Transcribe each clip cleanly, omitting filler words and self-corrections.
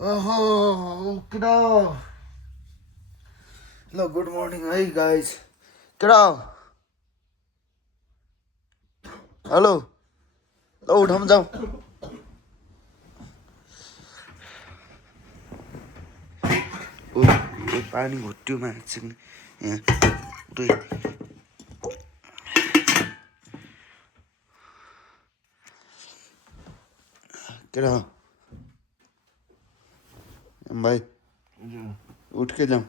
Oh, get out. Hello, good morning. Hey, guys. Get out. Hello. Oh, उठाउँ जाऊ पानी घुट्यो मान्छे यहाँ पुरै केटा भाइ उठ के जाऊँ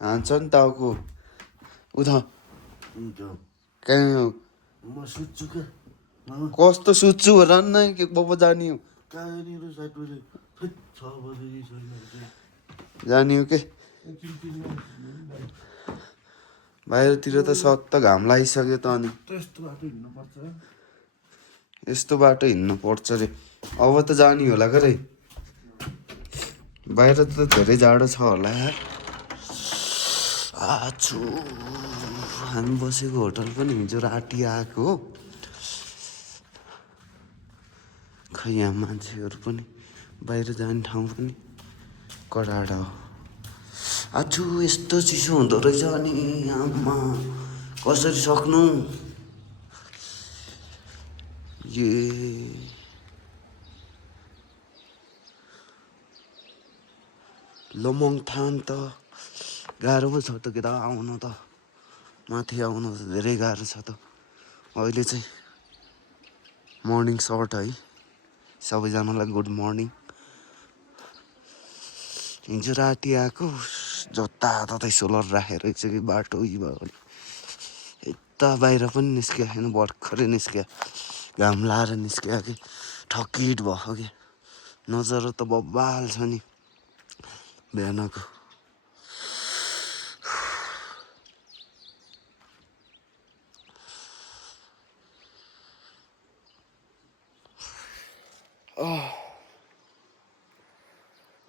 हान्छ नि टाउको उठा कहाँ म सुत्छु क्या कस्तो सुत्छु होला नि के बाबा जाने हो कहाँनिर 7 बजे फेरि 6 बजे जाने हो के बाहिरतिर त सत्त घाम लागिसक्यो त अनि त्यस्तो बाटो हिँड्नुपर्छ यस्तो बाटो हिँड्नु पर्छ रे अब त जाने होला के रे बाहिर त धेरै जाडो छ होला यार आछु हामी बसेको होटल पनि हिजो राति आएको हो खै यहाँ मान्छेहरू पनि बाहिर जाने ठाउँ पनि कडाडा हो आछु यस्तो चिसो हुँदो रहेछ अनि आमा कसरी सक्नु ए लमङथान त गाह्रो पो छ त केटा आउनु त माथि आउनु त धेरै गाह्रो छ त अहिले चाहिँ मर्निङ सर्ट है सबैजनालाई गुड मर्निङ हिजो राति आएको जताततै सोलर राखेर चाहिँ बाटो भयो यता बाहिर पनि निस्किया छैन भर्खरै निस्किया घाम लाएर निस्किया कि ठकिट भयो कि नजर त बब्बाल छ नि बिहानको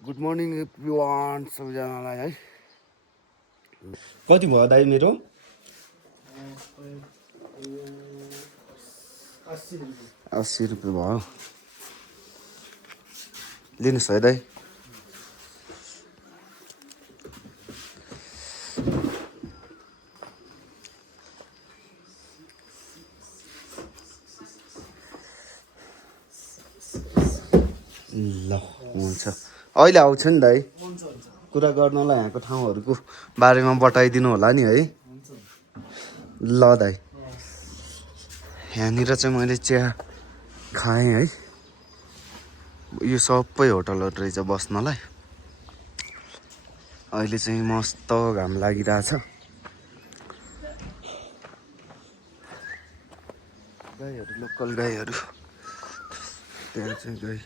गुड मर्निङ एभ्रिवान सबैजनालाई है कति भयो दाइ मेरो 80 रुपियाँ भयो लिनुहोस् है दाइ ल हुन्छ अहिले आउँछ नि दाइ कुरा गर्नलाई यहाँको ठाउँहरूको बारेमा बताइदिनु होला नि है ल दाइ यहाँनिर चाहिँ मैले चिया खाएँ है यो सबै होटलहरू रहेछ बस्नलाई अहिले चाहिँ मस्त घाम लागिरहेछ गाईहरू लोकल गाईहरू त्यहाँ चाहिँ गाई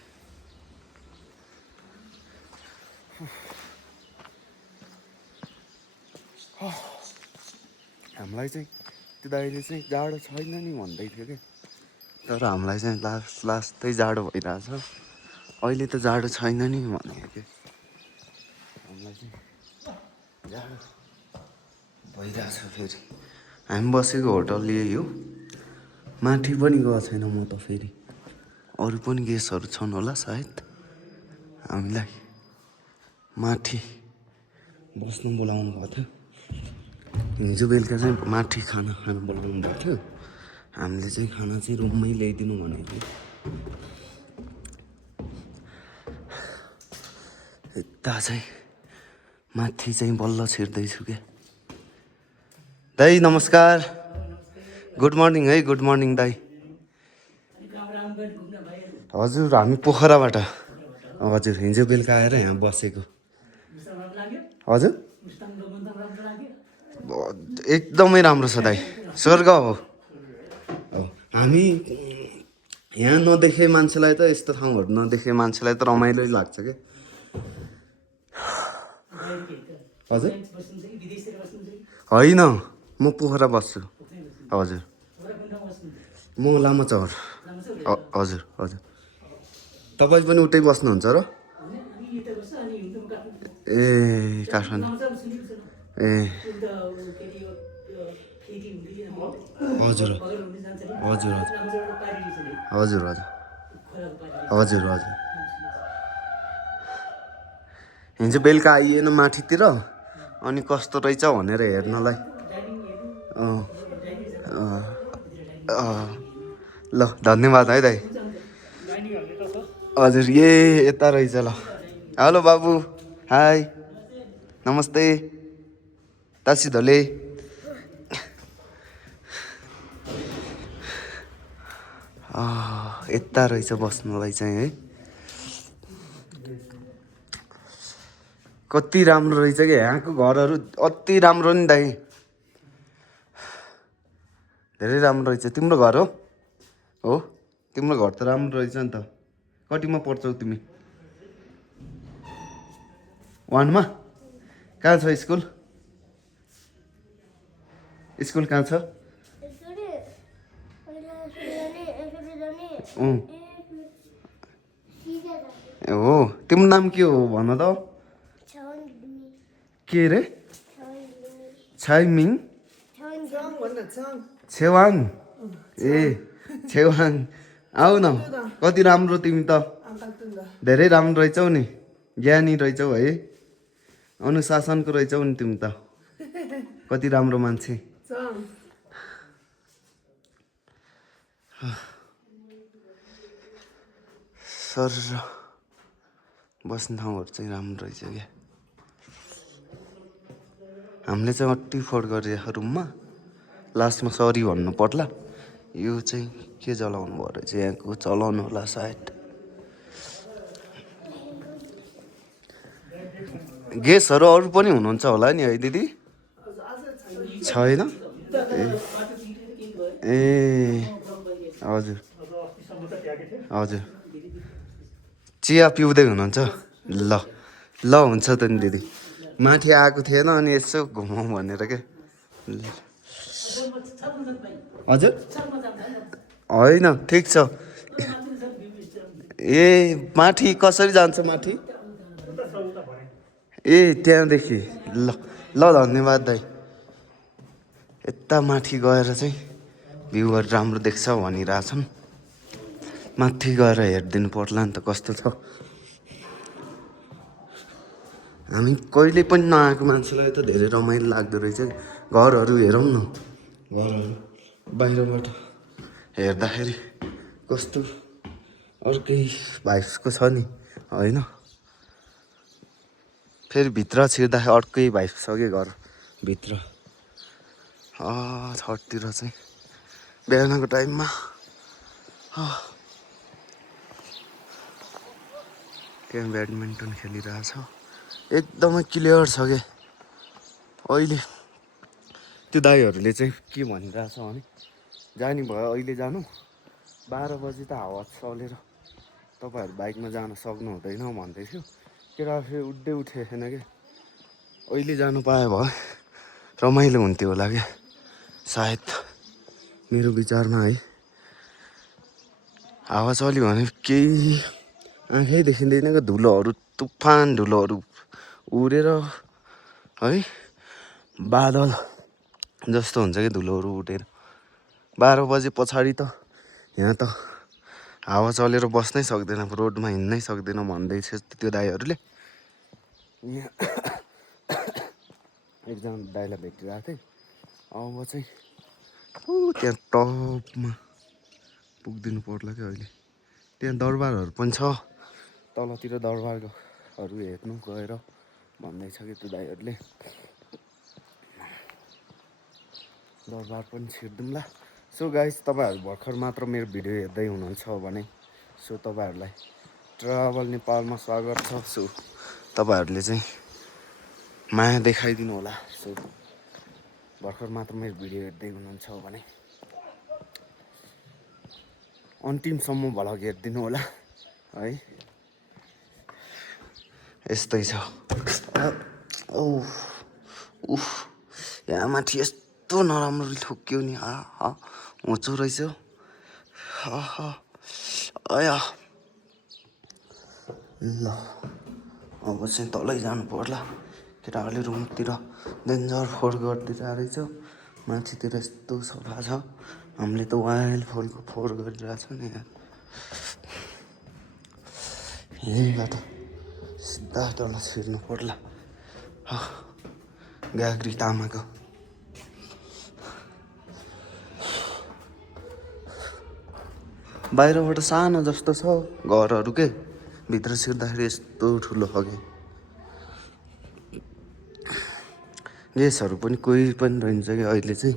हामीलाई चाहिँ त्यो दाइले चाहिँ जाडो छैन नि भन्दै थियो कि तर हामीलाई चाहिँ लास्टै जाडो भइरहेछ अहिले त जाडो छैन नि भनेको कि हामीलाई चाहिँ जाडो भइरहेछ फेरि हामी बसेको होटल यही हो माथि पनि गएको छैन म त फेरि अरू पनि गेस्टहरू छन् होला सायद हामीलाई माथि बस्नु बोलाउनु भएको थियो हिजो बेलुका चाहिँ माथि खाना खानु बोलाउनु भएको थियो हामीले चाहिँ खाना चाहिँ रुममै ल्याइदिनु भनेको थियो यता चाहिँ माथि चाहिँ बल्ल छिर्दैछु क्या दाइ नमस्कार गुड मर्निङ है गुड मर्निङ दाइ हजुर हामी पोखराबाट हजुर हिजो बेलुका आएर यहाँ बसेको हजुर एकदमै राम्रो छ दाइ स्वर्ग हो हामी यहाँ नदेखे मान्छेलाई त यस्तो ठाउँहरू नदेखे मान्छेलाई त रमाइलो लाग्छ क्या हजुर होइन म पोखरा बस्छु हजुर म लामाचौर हजुर हजुर तपाईँ पनि उतै बस्नुहुन्छ र ए काठमाडौँ ए हजुर हजुर हजुर हजुर हजुर हजुर हिजो बेलुका आइएन माथितिर अनि कस्तो रहेछ भनेर हेर्नलाई ल धन्यवाद है दाइ हजुर यता रहेछ ल हेलो बाबु हाई नमस्ते तासी धले यता रहेछ बस्नुलाई चाहिँ है कति राम्रो रहेछ कि यहाँको घरहरू अति राम्रो नि दाइ धेरै राम्रो रहेछ तिम्रो घर हो तिम्रो घर त राम्रो रहेछ नि त कतिमा पढ्छौ तिमी 1 मा कहाँ छ स्कुल कहाँ छ हो तिम्रो नाम के हो भन त के रे छाइमिङ छेवाङ ए छेवाङ आऊ न कति राम्रो तिमी त धेरै राम्रो रहेछौ नि ज्ञानी रहेछौ है अनुशासनको रहेछौ नि तिमी त कति राम्रो मान्छे सर बस्ने ठाउँहरू चाहिँ राम्रो रहेछ क्या हामीले चाहिँ अति फोहोर गरे रुममा लास्टमा सरी भन्नु पर्ला यो चाहिँ के जलाउनु भयो रहेछ यहाँको चलाउनु होला सायद गेस्टहरू अरू पनि हुनुहुन्छ होला नि है दिदी छैन ए हजुर हजुर चिया पिउँदै हुनुहुन्छ ल हुन्छ त नि दिदी माथि आएको थिएन अनि यसो घुमाउँ भनेर के हजुर होइन ठिक छ ए माथि कसरी जान्छ माथि ए त्यहाँदेखि ल धन्यवाद दाइ यता माथि गएर चाहिँ भ्यूहरू राम्रो देख्छ भनिरहेछन् माथि गएर हेरिदिनु पर्ला नि त कस्तो छ हामी कहिले पनि नआएको मान्छेलाई त धेरै रमाइलो लाग्दो रहेछ घरहरू हेरौँ न घरहरू बाहिरबाट हेर्दाखेरि कस्तो अर्कै भाइब्सको छ नि होइन फेरि भित्र छिर्दाखेरि अर्कै भाइब्स छ कि घरभित्र छततिर चाहिँ बिहानको टाइममा त्यहाँ ब्याडमिन्टन खेलिरहेछ एकदमै क्लियर छ कि अहिले त्यो दाइहरूले चाहिँ के भनिरहेछ भने जाने भयो अहिले जानु 12 बजी त हावा चलेर तपाईँहरू बाइकमा जान सक्नु हुँदैन भन्दै थियो केटा फेरि उठ्दै उठेको थिएन कि अहिले जानु पायो भए रमाइलो हुन्थ्यो होला क्या सायद मेरो विचारमा है हावा चल्यो भने केही आँखै देखिँदैन क्या धुलोहरू तुफान धुलोहरू उडेर है बादल जस्तो हुन्छ कि धुलोहरू उडेर 12 बजे पछाडि त यहाँ त हावा चलेर बस्नै सक्दैन रोडमा हिँड्नै सक्दैन भन्दैछ त्यो दाइहरूले यहाँ एकजना दाइलाई भेटिरहेको थिएँ अब चाहिँ त्यहाँ टपमा पुगिदिनु पर्ला क्या अहिले त्यहाँ दरबारहरू पनि छ तलतिर दरबारहरू हेर्नु गएर भन्दैछ कि त्यो दाइहरूले दरबार पनि छिर्दिउँला सो गाइस तपाईँहरू भर्खर मात्र मेरो भिडियो हेर्दै हुनुहुन्छ भने सो तपाईँहरूलाई ट्राभल नेपालमा स्वागत छ सो तपाईँहरूले चाहिँ माया देखाइदिनु होला सो भर्खर मात्र मेरो भिडियो हेर्दै हुनुहुन्छ भने अन्तिमसम्म भ्लग हेरिदिनु होला है यस्तै छ यहाँ माथि यस्तो नराम्रो ठोक्यो नि होचो रहेछ अया ल अब चाहिँ तलै जानु पर्ला केटाहरूले रुमतिर डेन्जर फोहोर गरिदिइरहेको रहेछ माथितिर यस्तो सफा छ हामीले त वाइल्ड फलको फोहोर गरिरहेछ नि यहाँ यहीँबाट सिधा तल छिर्नु पर्ला गाग्री तामाको बाहिरबाट सानो जस्तो छ घरहरू के भित्र छिर्दाखेरि यस्तो ठुलो खाले गेसहरू पनि कोही पनि रहन्छ कि अहिले चाहिँ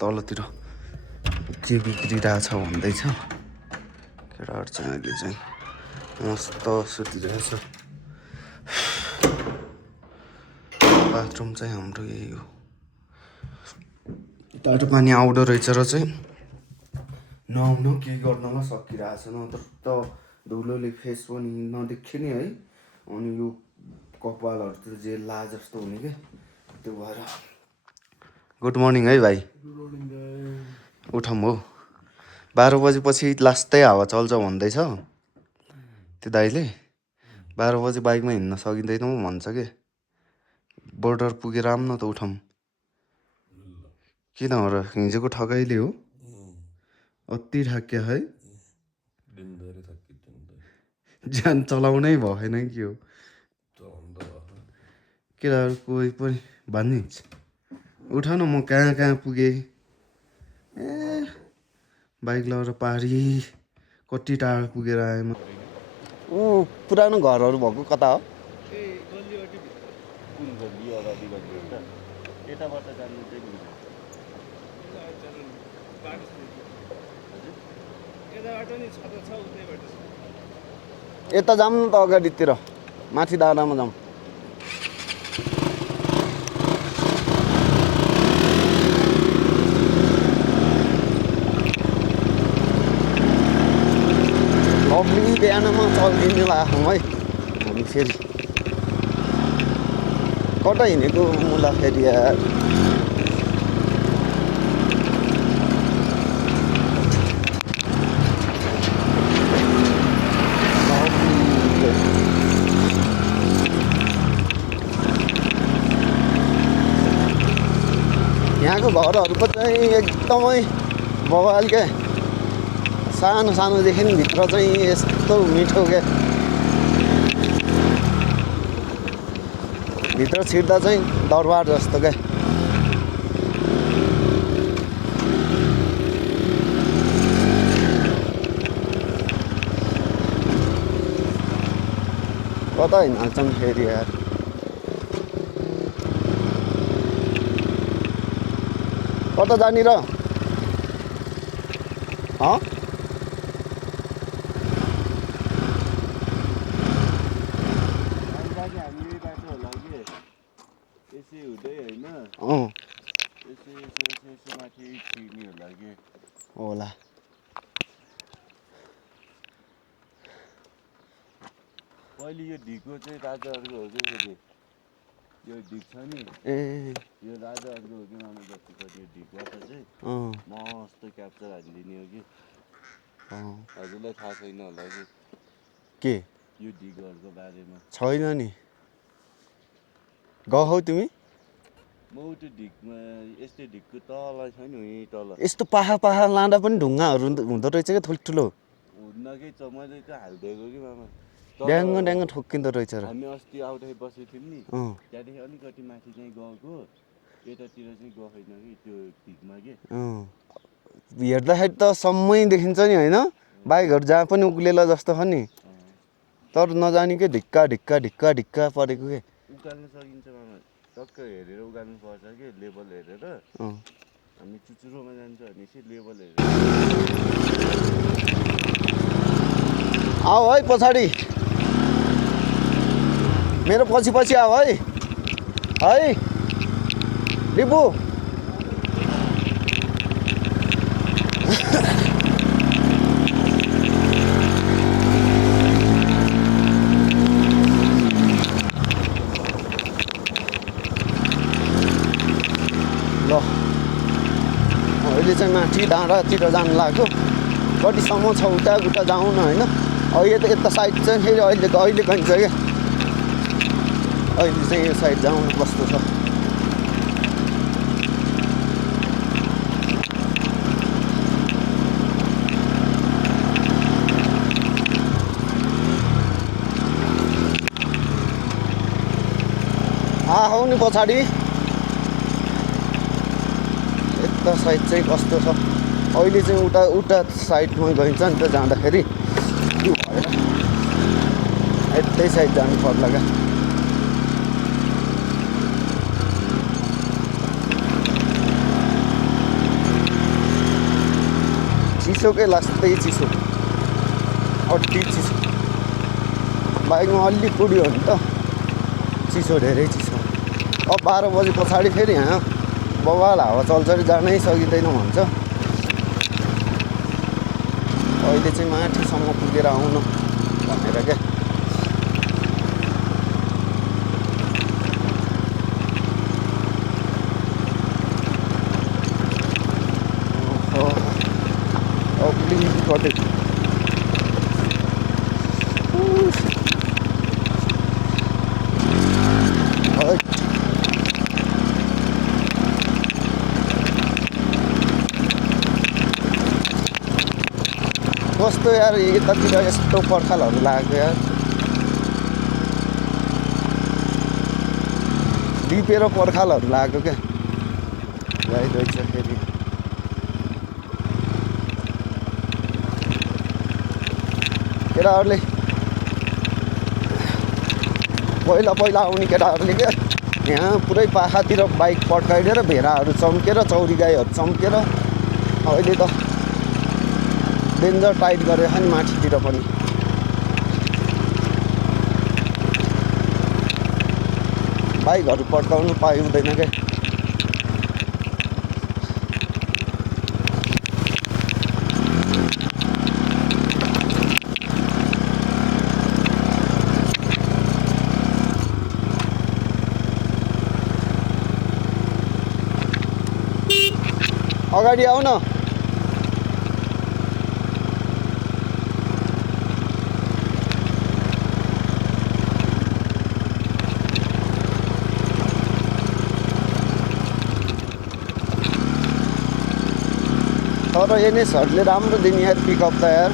तलतिर के बिग्रिरहेछ भन्दैछ केटाहरू चाहिँ अहिले चाहिँ मस्त सुतिरहेछ बाथरुम चाहिँ हाम्रो यही हो तातो पानी आउँदो रहेछ र चाहिँ नुहाउनु के गर्नमा सकिरहेछ नत्र त धुलोले फेस पनि नदेखिने है अनि यो कपालहरूतिर जेला जस्तो हुने क्या त्यो भएर गुड मर्निङ है भाइ उठौँ हो 12 बजेपछि लास्टै हावा चल्छ भन्दैछ त्यो दाइले 12 बजे बाइकमा हिँड्न सकिँदैन भन्छ के बोर्डर पुगेर आऊँ न त उठौँ किन हो र हिजोको ठगाइले हो अति थाक्यो है ज्यान चलाउनै भएन कि हो केटाहरू कोही पनि भनिन्छ उठ न म कहाँ कहाँ पुगेँ ए बाइक लगाएर पारी कति टाढा पुगेर आएँ म पुरानो घरहरू भएको कता हो यता जाऊँ न त अगाडितिर माथि डाँडामा जाऊँ लभली बिहानमा चल्दिने लाग्छौँ है हामी फेरि कता हिँडेको मुला फेरि यार यहाँको घरहरू पनि चाहिँ एकदमै बवाल क्या सानो सानोदेखि भित्र चाहिँ यस्तो मिठो क्या भित्र छिर्दा चाहिँ दरबार जस्तो क्या कता हिँड्छौँ फेरि यार कता जाने र होला पहिले यो ढिको चाहिँ राजाहरूको हो कि फेरि यो ढिक छ नि ए यो राजाहरूको हो कि मामा जतिको यो ढिकबाट चाहिँ मस्त क्याप्चर हालिदिने हो कि हजुरलाई थाहा छैन होला कि यो ढिकहरूको बारेमा छैन नि गहौ तिमी म त्यो ढिकमा यस्तै ढिकको तल छ नि यहीँ तल यस्तो पाहा लाँदा पनि ढुङ्गाहरू हुँदो रहेछ क्या ठुल्ठुलो हुन्न कि मैले चाहिँ हालिदिएको कि मामा ड्याङ्ग ठोक्किँदो रहेछ र हामी अस्ति आउँदै बसेको थियौँ नि त्यहाँदेखि अलिकति माथि चाहिँ गएको यतातिर चाहिँ गएन कि त्यो ढिकमा कि हेर्दाखेरि त सम्मै देखिन्छ नि होइन बाइकहरू जहाँ पनि उक्लेला जस्तो छ नि तर नजानी के ढिक्का ढिक्का ढिक्का ढिक्का परेको के उकाल्न सकिन्छ मामा टक्क हेरेर उकाल्नु पर्छ कि लेभल हेरेर हामी चुचुरोमा जान्छ भनेपछि लेभल हेरेर आऊ है पछाडि मेरो पछि पछि आऊ है रिपु ल अहिले चाहिँ माथि डाँडातिर जानु लाग्यो कतिसम्म छ उता जाउँ न होइन अहिले त यता साइड चाहिँ फेरि अहिले गइन्छ क्या अहिले चाहिँ यो साइड जाउँ कस्तो छ देखाऊ नि पछाडि यता साइड चाहिँ कस्तो छ अहिले चाहिँ उता साइडमा गइन्छ नि त जाँदाखेरि त्यो भएर यतै साइड जानु पर्ला क्या चिसोकै लास्टै चिसो अति चिसो बाइकमा अलि कुडियो भने त चिसो धेरै चिसो अब 12 बजे पछाडि फेरि यहाँ बवाल हावा चल्छ अरे जानै सकिँदैन भन्छ अहिले चाहिँ माथिसम्म पुगेर आउनु भनेर क्या कस्तो यार यतातिर यस्तो पर्खालहरू लागेको यार दिपेर पर्खालहरू लागेको क्या ल्याइरहेछ फेरि केटाहरूले पहिला आउने केटाहरूले क्या यहाँ पुरै पाखातिर बाइक पड्काइदिएर भेडाहरू चम्केर चौरी गाईहरू चम्केर अहिले त डेन्जर टाइट गरेछ नि माथितिर पनि बाइकहरू पड्काउनु पाइँदैन क्या अगाडि आऊ न तर एनएसहरूले राम्रो दिने यार पिकअप त यार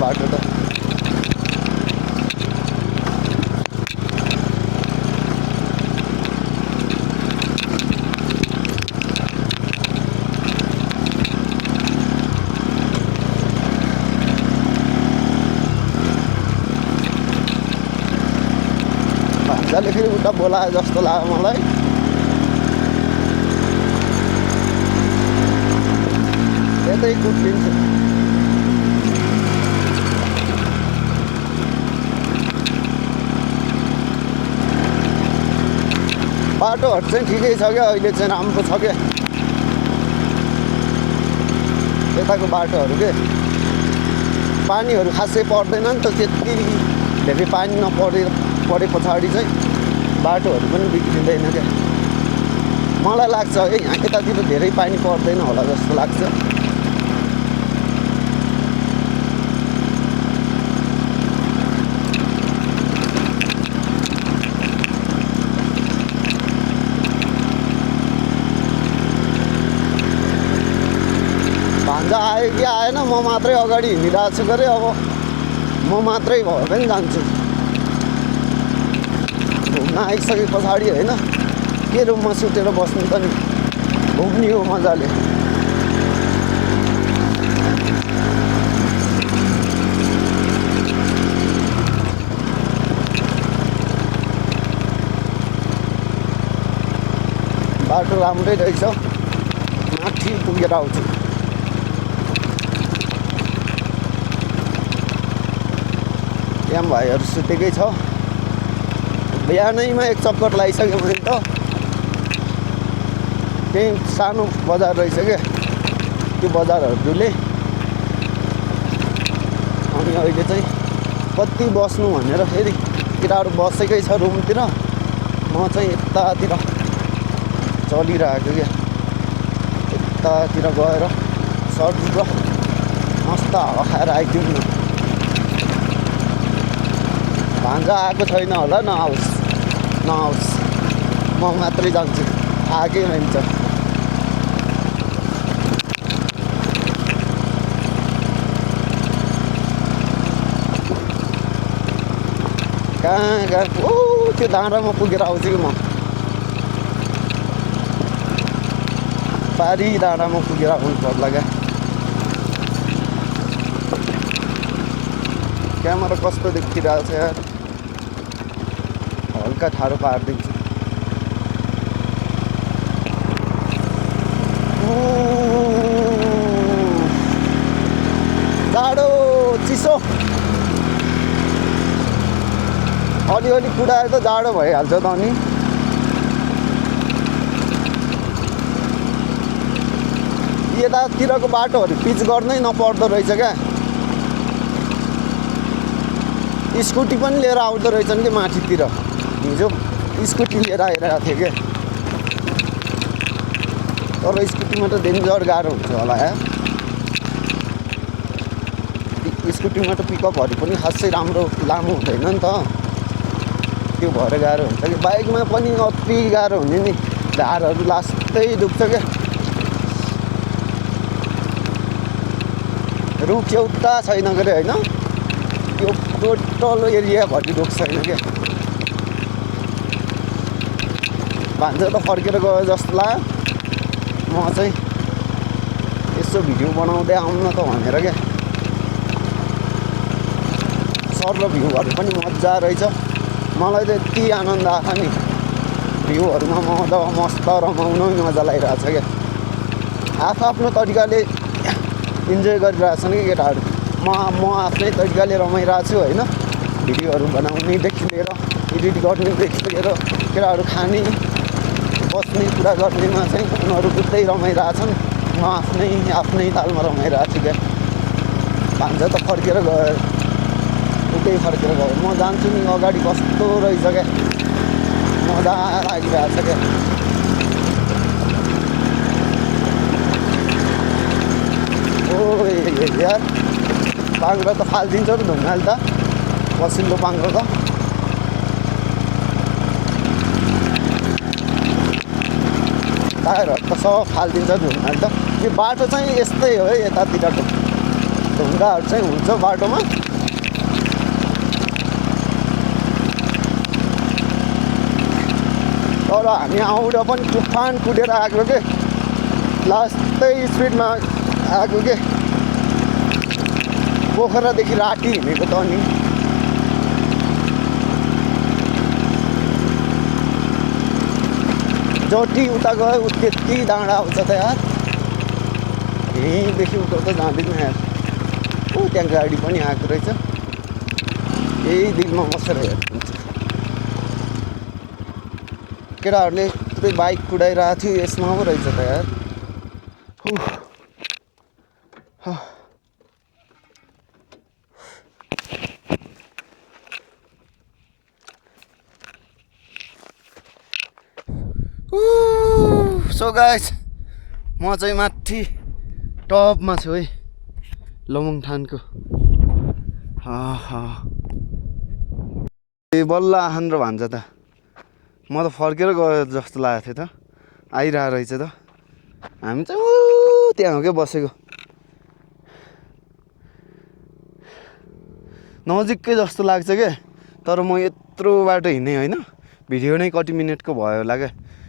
बाटो त भान्जाले फेरि उता बोलायो जस्तो लाग्यो मलाई यतै कुद्दिन्छु बाटोहरू चाहिँ ठिकै छ क्या अहिले चाहिँ राम्रो छ क्या यताको बाटोहरू के पानीहरू खासै पर्दैन नि त त्यति धेरै पानी परे पछाडि चाहिँ बाटोहरू पनि बिग्रिँदैन क्या मलाई लाग्छ है यहाँ यतातिर धेरै पानी पर्दैन होला जस्तो लाग्छ भान्जा आयो कि आएन म मात्रै अगाडि हिँडिरहेको छु गरे अब म मात्रै भए पनि जान्छु घुम्न आइसके पछाडि होइन के रुममा सुतेर बस्नु त नि घुम्ने हो मजाले बाटो राम्रै रहेछ माथि पुगेर आउँछु यहाँ भाइहरू सुतेकै छ बिहानैमा एक चक्कर लगाइसक्यो भने त त्यही सानो बजार रहेछ क्या त्यो बजारहरूले अनि अहिले चाहिँ कति बस्नु भनेर फेरि केटाहरू बसेकै छ रुमतिर म चाहिँ यतातिर चलिरहेको क्या यतातिर गएर सर्ट मस्त हावा खाएर आइदिउँ न भान्जा आएको छैन होला नआओस् म मात्रै जान्छु आएकै हुन्छ कहाँ ओ त्यो डाँडामा पुगेर आउँछु कि म पारी डाँडामा पुगेर आउनु पर्ला क्या क्यामेरा कस्तो देखिरहेको छ यार हल्का ठाडो पारिदिन्छु जाडो चिसो अलिअलि कुदाएर त जाडो भइहाल्छ त अनि यतातिरको बाटोहरू पिच गर्नै नपर्दो रहेछ क्या स्कुटी पनि लिएर आउँदो रहेछन् कि माथितिर हिजो स्कुटी लिएर आइरहेको थिएँ क्या तर स्कुटीमा त डेन्जर गाह्रो हुन्छ होला यार स्कुटीमा त पिकअपहरू पनि खासै राम्रो लामो हुँदैन नि त त्यो भएर गाह्रो हुन्छ कि बाइकमा पनि अति गाह्रो हुने नि ढाडहरू लास्टै दुख्छ क्या रुख एउटा छैन गरे होइन यो टोटल एरियाभरि रुख छैन क्या भान्जा त फर्केर गयो जस्तो लाग्यो म चाहिँ यसो भिडियो बनाउँदै आउनु न त भनेर क्या सर र भ्यूहरू पनि मजा रहेछ मलाई त यति आनन्द आएको नि भ्यूहरूमा मस्त रमाउनु मजा लागिरहेको छ क्या आफ्नो तरिकाले इन्जोय गरिरहेछन् कि केटाहरू म आफ्नै तरिकाले रमाइरहेको छु होइन भिडियोहरू बनाउनेदेखि लिएर एडिट गर्नेदेखि लिएर केटाहरू खाने बस्ने कुरा गर्नेमा चाहिँ उनीहरू उतै रमाइरहेछन् म आफ्नै तालमा रमाइरहेको छु क्या भान्जा त फर्केर गयो उतै फर्केर गयो म जान्छु नि अगाडि कस्तो रहेछ क्या मजा लागिरहेको छ क्या ओ यार पाङ्ग्रो त फालिदिन्छ नि ढुङ्गाले त पसिलो पाङ्ग्रो त टायरहरू त सब फालिदिन्छ ढुङ्गाले त यो बाटो चाहिँ यस्तै हो है यतातिरको ढुङ्गाहरू चाहिँ हुन्छ बाटोमा तर हामी आउँदा पनि तुफान कुदेर आएको के लास्टै स्पिडमा आएको के पोखरादेखि राटी हिँडेको त अनि जति उता गयो त्यति डाँडा आउँछ त यार यहीँदेखि उता त जाँदैन यार ओ त्यहाँ गाडी पनि आएको रहेछ यही दिनमा बसेर हेर्नुहुन्छ केटाहरूले पुरै बाइक कुदाइरहेको थियो यसमा पो रहेछ त यार सो गाइस म चाहिँ माथि टपमा छु है लमङथानको ए बल्ल आहान र भान्जा त म त फर्केर गयो जस्तो लागेको थियो त आइरहेको रहेछ त हामी चाहिँ ऊ त्यहाँ हो क्या बसेको नजिकै जस्तो लाग्छ क्या तर म यत्रो बाटो हिँडेँ होइन भिडियो नै कति मिनटको भयो होला क्या